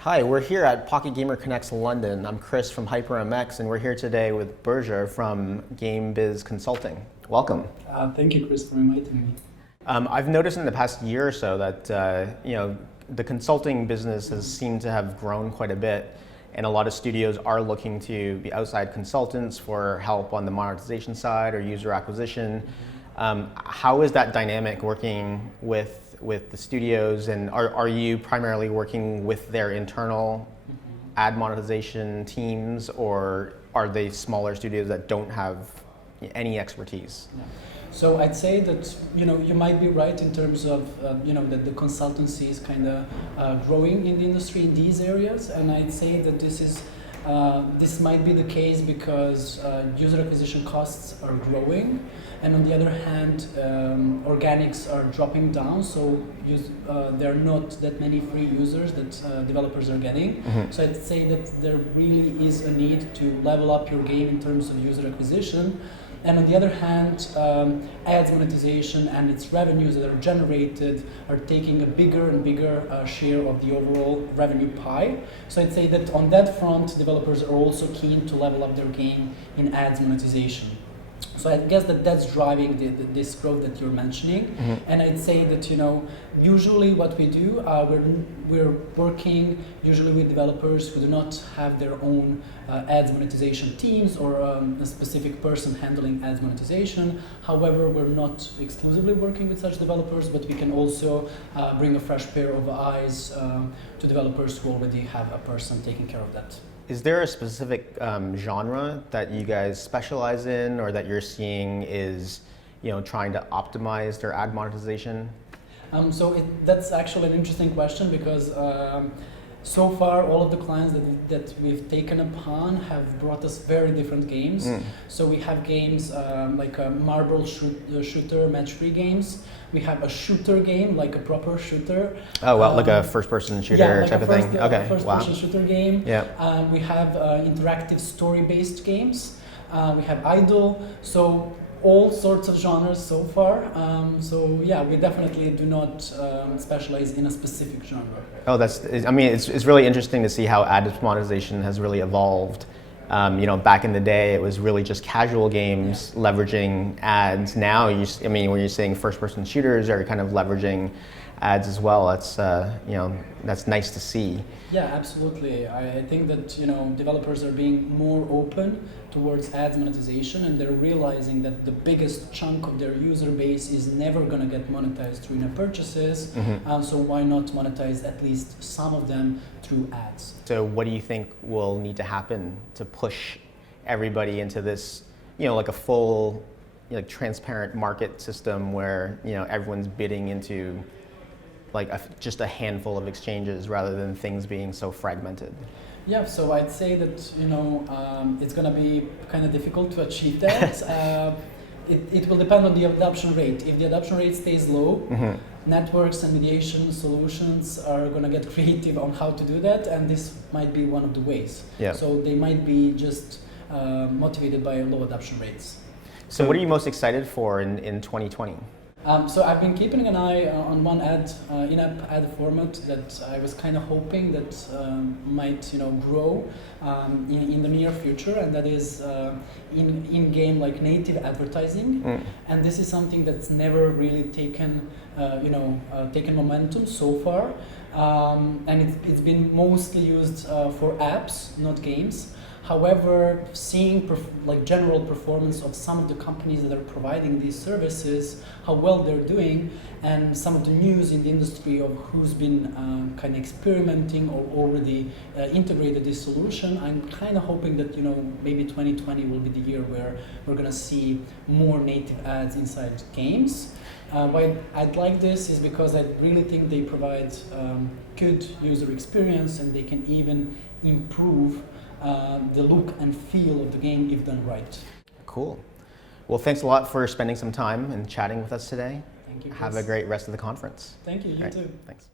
Hi, we're here at Pocket Gamer Connects London. I'm Chris from HyprMX, and we're here today with Bozo from GameBiz Consulting. Welcome. Thank you, Chris, for inviting me. I've noticed in the past year or so that the consulting business has seemed to have grown quite a bit, and a lot of studios are looking to be outside consultants for help on the monetization side or user acquisition. How is that dynamic working with the studios, and are you primarily working with their internal ad monetization teams, or are they smaller studios that don't have any expertise? Yeah. So I'd say that you might be right in terms of that the consultancy is kind of growing in the industry in these areas, and I'd say that this might be the case because user acquisition costs are growing, and on the other hand, organics are dropping down. So there are not that many free users that developers are getting. Mm-hmm. So I'd say that there really is a need to level up your game in terms of user acquisition. And on the other hand, ads monetization and its revenues that are generated are taking a bigger and bigger share of the overall revenue pie. So I'd say that on that front, developers are also keen to level up their game in ads monetization. So I guess that's driving this growth that you're mentioning. Mm-hmm. And I'd say that usually what we do, we're working usually with developers who do not have their own ads monetization teams or a specific person handling ads monetization. However, we're not exclusively working with such developers, but we can also bring a fresh pair of eyes to developers who already have a person taking care of that. Is there a specific genre that you guys specialize in, or that you're seeing is trying to optimize their ad monetization? That's actually an interesting question, because so far all of the clients that we've taken upon have brought us very different games. So we have games like a marble shooter, match-3 games. We have a shooter game, like a proper shooter. Oh, well, like a first-person shooter type of thing? Okay, first-person shooter game. Yeah. We have interactive story-based games. We have idle. So all sorts of genres so far. We definitely do not specialize in a specific genre. Oh, it's really interesting to see how ad monetization has really evolved. Back in the day, it was really just casual games leveraging ads. Now, when you're saying first-person shooters are kind of leveraging ads as well, that's nice to see. Yeah, absolutely. I think that developers are being more open towards ads monetization, and they're realizing that the biggest chunk of their user base is never going to get monetized through in-app purchases. Mm-hmm. So why not monetize at least some of them through ads? So what do you think will need to happen to push everybody into this, like a full, transparent market system where everyone's bidding into just a handful of exchanges rather than things being so fragmented? Yeah, so I'd say that it's going to be kind of difficult to achieve that. It will depend on the adoption rate. If the adoption rate stays low, mm-hmm. networks and mediation solutions are going to get creative on how to do that, and this might be one of the ways. Yeah. So they might be just motivated by low adoption rates. So what are you most excited for in 2020? So I've been keeping an eye on one in-app ad format that I was kind of hoping that might grow in the near future, and that is in-game native advertising. And this is something that's never really taken momentum so far, and it's been mostly used for apps, not games. However, seeing general performance of some of the companies that are providing these services, how well they're doing, and some of the news in the industry of who's been kind of experimenting or already integrated this solution, I'm kind of hoping that maybe 2020 will be the year where we're going to see more native ads inside games. Why I'd like this is because I really think they provide good user experience, and they can even improve the look and feel of the game if done right. Cool. Well, thanks a lot for spending some time and chatting with us today. Thank you, Chris. Have a great rest of the conference. Thank you. You too. Thanks.